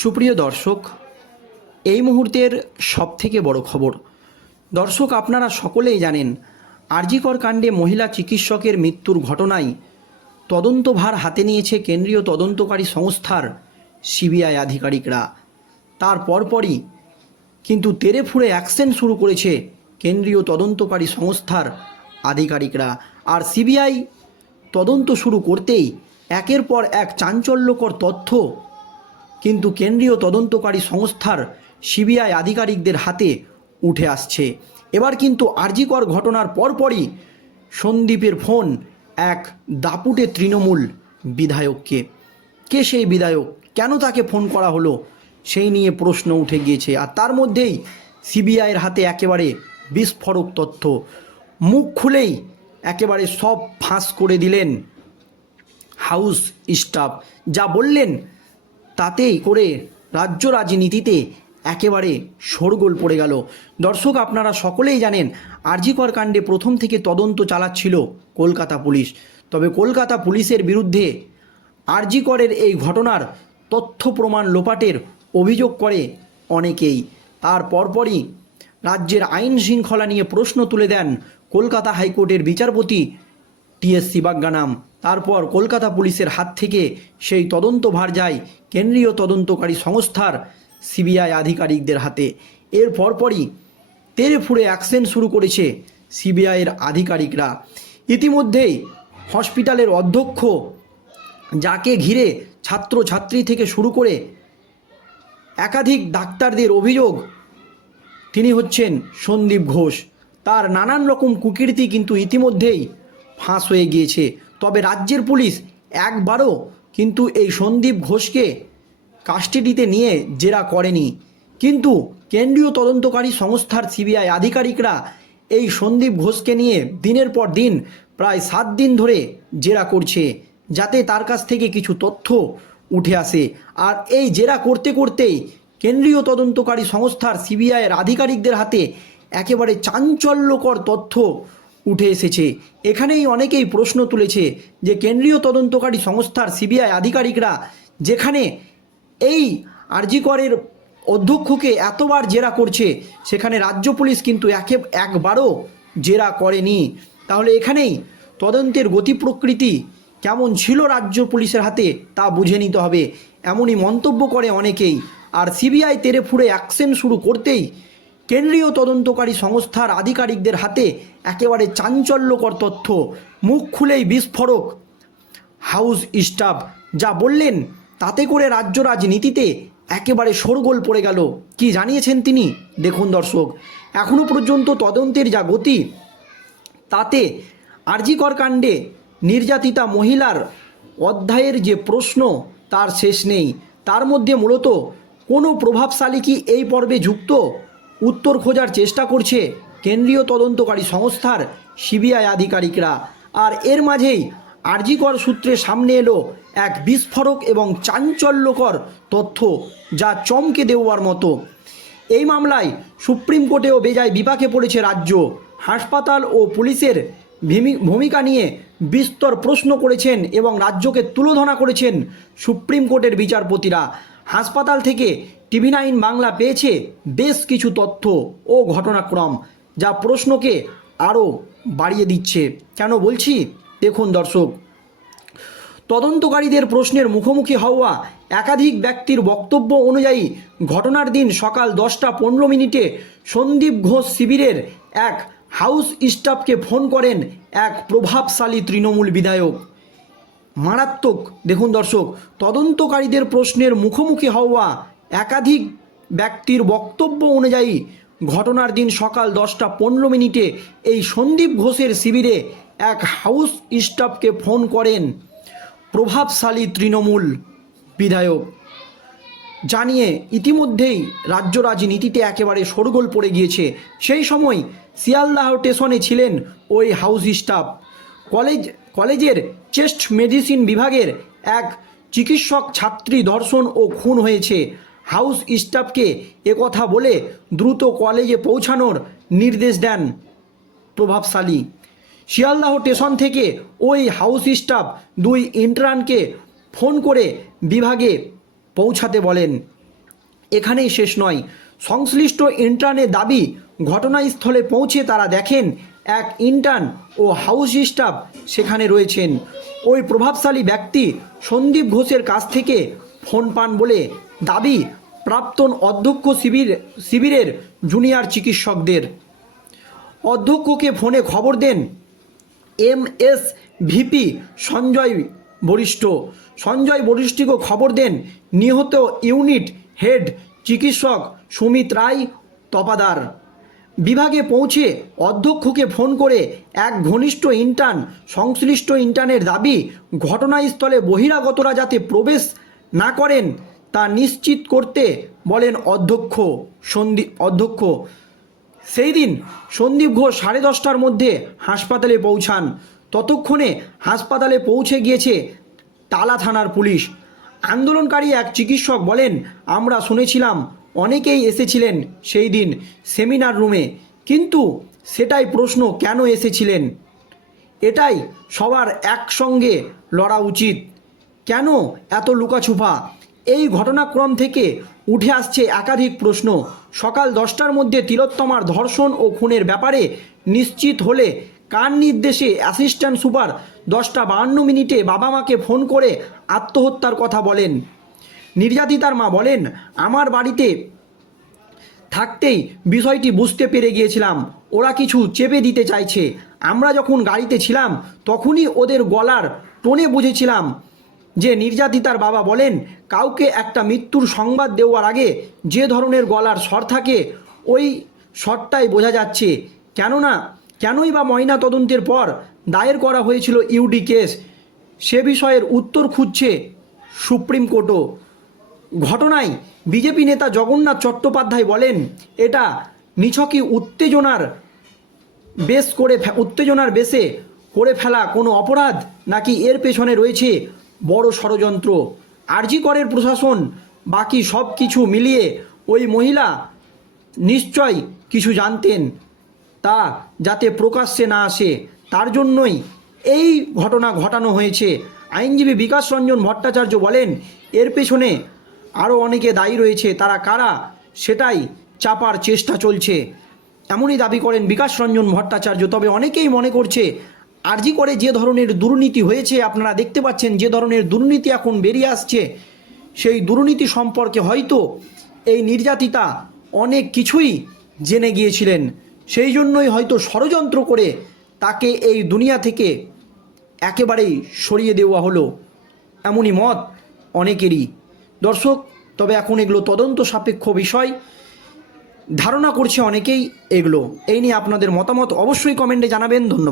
সুপ্রিয় দর্শক, এই মুহূর্তের সবথেকে বড় খবর। দর্শক, আপনারা সকলেই জানেন, আরজিকর কাণ্ডে মহিলা চিকিৎসকের মৃত্যুর ঘটনায় তদন্তভার হাতে নিয়েছে কেন্দ্রীয় তদন্তকারী সংস্থার সিবিআই আধিকারিকরা। তার পরপরই কিন্তু তেরে ফুড়ে অ্যাকশন শুরু করেছে কেন্দ্রীয় তদন্তকারী সংস্থার আধিকারিকরা। আর সিবিআই তদন্ত শুরু করতেই একের পর এক চাঞ্চল্যকর তথ্য কিন্তু কেন্দ্রীয় তদন্তকারী সংস্থার সিবিআই আধিকারিকদের হাতে উঠে আসছে। এবার কিন্তু আরজিকর ঘটনার পরপরই সন্দীপের ফোন এক দাপুটে তৃণমূল বিধায়ককে। কে সেই বিধায়ক? কেন তাকে ফোন করা হলো? সেই নিয়ে প্রশ্ন উঠে গিয়েছে। আর তার মধ্যেই সিবিআইয়ের হাতে একেবারে বিস্ফোরক তথ্য। মুখ খুলেই একেবারে সব ফাঁস করে দিলেন হাউস স্টাফ। যা বললেন তাতেই করে রাজ্য রাজনীতিতে একেবারে শোরগোল পড়ে গেল। দর্শক, আপনারা সকলেই জানেন, আরজিকর কাণ্ডে প্রথম থেকে তদন্ত চালাচ্ছিল কলকাতা পুলিশ। তবে কলকাতা পুলিশের বিরুদ্ধে আরজিকরের এই ঘটনার তথ্য প্রমাণ লোপাটের অভিযোগ করে অনেকেই। তার পরপরই রাজ্যের আইন শৃঙ্খলা নিয়ে প্রশ্ন তুলে দেন কলকাতা হাইকোর্টের বিচারপতি টিএস সিবাগ্গানাম তারপর কলকাতা পুলিশের হাত থেকে সেই তদন্তভার যায় কেন্দ্রীয় তদন্তকারী সংস্থার সিবিআই আধিকারিকদের হাতে। এর পরপরই তেরে ফুড়ে অ্যাকশন শুরু করেছে সিবিআইয়ের আধিকারিকরা। ইতিমধ্যেই হসপিটালের অধ্যক্ষ, যাকে ঘিরে ছাত্র ছাত্রী থেকে শুরু করে একাধিক ডাক্তারদের অভিযোগ, তিনি হচ্ছেন সন্দীপ ঘোষ। তার নানান রকম কুকীর্তি কিন্তু ইতিমধ্যেই ফাঁস হয়ে গিয়েছে। তবে রাজ্যের পুলিশ একবারও কিন্তু এই সন্দীপ ঘোষকে কাস্টাডিতে নিয়ে জেরা করেনি। কিন্তু কেন্দ্রীয় তদন্তকারী সংস্থার সিবিআই আধিকারিকরা এই সন্দীপ ঘোষকে নিয়ে দিনের পর দিন প্রায় সাত দিন ধরে জেরা করছে, যাতে তার কাছ থেকে কিছু তথ্য উঠে আসে। আর এই জেরা করতে করতেই কেন্দ্রীয় তদন্তকারী সংস্থার সিবিআইয়ের আধিকারিকদের হাতে একেবারে চাঞ্চল্যকর তথ্য উঠে এসেছে। এখানেই অনেকেই প্রশ্ন তুলেছে যে কেন্দ্রীয় তদন্তকারী সংস্থার সিবিআই আধিকারিকরা যেখানে এই আরজিকরের অধ্যক্ষকে এতবার জেরা করছে, সেখানে রাজ্য পুলিশ কিন্তু একে, একবারও জেরা করেনি। তাহলে এখানেই তদন্তের গতি প্রকৃতি কেমন ছিল রাজ্য পুলিশের হাতে, তা বুঝে নিতে হবে। এমনই মন্তব্য করে অনেকেই। আর সিবিআই তেরে ফুড়ে অ্যাকশন শুরু করতেই কেন্দ্রীয় তদন্তকারী সংস্থার আধিকারিকদের হাতে একেবারে চাঞ্চল্যকর তথ্য। মুখ খুলেই বিস্ফোরক। হাউস স্টাফ যা বললেন, তাতে করে রাজ্য রাজনীতিতে একেবারে শোরগোল পড়ে গেল। কি জানিয়েছেন তিনি? দেখুন দর্শক এখনও পর্যন্ত তদন্তের যা গতি, তাতে আরজিকর কাণ্ডে নির্যাতিতা মহিলার অধ্যায়ের যে প্রশ্ন, তার শেষ নেই। তার মধ্যে মূলত কোনো প্রভাবশালী কি এই পর্বে যুক্ত? উত্তর খোঁজার চেষ্টা করছে কেন্দ্রীয় তদন্তকারী সংস্থার সিবিআই আধিকারিকরা। আর এর মাঝেই আরজিকর সূত্রে সামনে এলো এক বিস্ফোরক এবং চাঞ্চল্যকর তথ্য যা চমকে দেওয়ার মতো। এই মামলায় সুপ্রিম কোর্টেও বেজায় বিপাকে পড়েছে রাজ্য। হাসপাতাল ও পুলিশের ভূমি- ভূমিকা নিয়ে বিস্তর প্রশ্ন করেছেন এবং রাজ্যকে তুলোধনা করেছেন সুপ্রিম কোর্টের বিচারপতিরা। হাসপাতাল থেকে টিভি নাইন বাংলা পেয়েছে বেশ কিছু তথ্য ও ঘটনাক্রম যা প্রশ্নকে আরও বাড়িয়ে দিচ্ছে। কেন বলছি? দেখুন দর্শক, তদন্তকারীদের প্রশ্নের মুখোমুখি হওয়া একাধিক ব্যক্তির বক্তব্য অনুযায়ী ঘটনার দিন সকাল দশটা পনেরো মিনিটে সন্দীপ ঘোষ শিবিরের এক হাউস স্টাফকে ফোন করেন এক প্রভাবশালী তৃণমূল বিধায়ক। মারাত্মক, দেখুন দর্শক, তদন্তকারীদের প্রশ্নের মুখোমুখি হওয়া একাধিক ব্যক্তির বক্তব্য অনুযায়ী ঘটনার দিন সকাল দশটা পনেরো মিনিটে এই সন্দীপ ঘোষের শিবিরে এক হাউস স্টাফকে ফোন করেন প্রভাবশালী তৃণমূল বিধায়ক। জানিয়ে ইতিমধ্যেই রাজ্য রাজনীতিতে একেবারে শোরগোল পড়ে গিয়েছে। সেই সময় শিয়ালদাহ স্টেশনে ছিলেন ওই হাউস স্টাফ। কলেজ কলেজের চেস্ট মেডিসিন বিভাগের এক চিকিৎসক ছাত্রী ধর্ষণ ও খুন হয়েছে। হাউস স্টাফকে একথা বলে দ্রুত কলেজে পৌঁছানোর নির্দেশ দেন প্রভাবশালী। শিয়ালদাহ স্টেশন থেকে ওই হাউস স্টাফ দুই ইন্টার্নকে ফোন করে বিভাগে পৌঁছাতে বলেন। এখানেই শেষ নয়। সংশ্লিষ্ট ইন্টার্নের দাবি, ঘটনাস্থলে পৌঁছে তারা দেখেন এক ইন্টার্ন ও হাউস স্টাফ সেখানে রয়েছেন। ওই প্রভাবশালী ব্যক্তি সন্দীপ ঘোষের কাছ থেকে ফোন পান বলে দাবি, প্রাক্তন অধ্যক্ষ শিবির, শিবিরের জুনিয়র চিকিৎসকদের। অধ্যক্ষকে ফোনে খবর দেন M S VP Sanjay Barishtha. Sanjay বরিষ্ঠকে খবর দেন নিহত ইউনিট হেড চিকিৎসক সুমিত রায় তপাদার। বিভাগে পৌঁছে অধ্যক্ষকে ফোন করে এক ঘনিষ্ঠ ইন্টার্ন, সংশ্লিষ্ট ইন্টার্নের দাবি, ঘটনাস্থলে বহিরাগতরা যাতে প্রবেশ না করেন তা নিশ্চিত করতে বলেন অধ্যক্ষ সন্দীপ, অধ্যক্ষ। সেই দিন সন্দীপ ঘোষ সাড়ে দশটার মধ্যে হাসপাতালে পৌঁছান। ততক্ষণে হাসপাতালে পৌঁছে গিয়েছে তালা থানার পুলিশ। আন্দোলনকারী এক চিকিৎসক বলেন, আমরা শুনেছিলাম অনেকেই এসেছিলেন সেই দিন সেমিনার রুমে, কিন্তু সেটাই প্রশ্ন, কেন এসেছিলেন? এটাই সবার একসঙ্গে লড়া উচিত। কেন এত লুকাছুপা? এই ঘটনাক্রম থেকে উঠে আসছে একাধিক প্রশ্ন। সকাল দশটার মধ্যে তিলোত্তমার ধর্ষণ ও খুনের ব্যাপারে নিশ্চিত হলে কার নির্দেশে অ্যাসিস্ট্যান্ট সুপার দশটা বাহান্ন মিনিটে বাবা মাকে ফোন করে আত্মহত্যার কথা বলেন। নির্যাতিতার মা বলেন, আমার বাড়িতে থাকতেই বিষয়টি বুঝতে পেরে গিয়েছিলাম। ওরা কিছু চেপে দিতে চাইছে। আমরা যখন গাড়িতে ছিলাম, তখনই ওদের গলার টোনে বুঝেছিলাম যে নির্যাতিতার বাবা বলেন, কাউকে একটা মৃত্যুর সংবাদ দেওয়ার আগে যে ধরনের গলার স্বর থাকে, ওই স্বরটাই বোঝা যাচ্ছে। কেননা, কেনই বা ময়না তদন্তের পর দায়ের করা হয়েছিল ইউডি কেস, সে বিষয়ের উত্তর খুঁজছে সুপ্রিম কোর্টও। ঘটনায় বিজেপি নেতা জগন্নাথ চট্টোপাধ্যায় বলেন, এটা নিছকই উত্তেজনার বেশ করে উত্তেজনার বেশে করে ফেলা কোনো অপরাধ নাকি এর পেছনে রয়েছে বড় ষড়যন্ত্র। আরজি করের প্রশাসন, বাকি সব কিছু মিলিয়ে ওই মহিলা নিশ্চয় কিছু জানতেন, তা যাতে প্রকাশ্যে না আসে। তার জন্যই এই ঘটনা ঘটানো হয়েছে। আইনজীবী বিকাশ রঞ্জন ভট্টাচার্য বলেন, এর পেছনে আরও অনেকে দায়ী রয়েছে। তারা কারা, সেটাই চাপার চেষ্টা চলছে। এমনই দাবি করেন বিকাশ রঞ্জন ভট্টাচার্য। তবে অনেকেই মনে করছে আরজি করে যে ধরনের দুর্নীতি হয়েছে, আপনারা দেখতে পাচ্ছেন যে ধরনের দুর্নীতি এখন বেরিয়ে আসছে। সেই দুর্নীতি সম্পর্কে হয়তো এই নির্যাতিতা অনেক কিছুই জেনে গিয়েছিলেন। সেই জন্যই হয়তো ষড়যন্ত্র করে তাকে এই দুনিয়া থেকে একেবারেই সরিয়ে দেওয়া হলো। এমনই মত অনেকেরই। দর্শক, তবে এখন এগুলো তদন্ত সাপেক্ষ বিষয়। ধারণা করছে অনেকেই এগুলো। এই নিয়ে আপনাদের মতামত অবশ্যই কমেন্টে জানাবেন। ধন্যবাদ।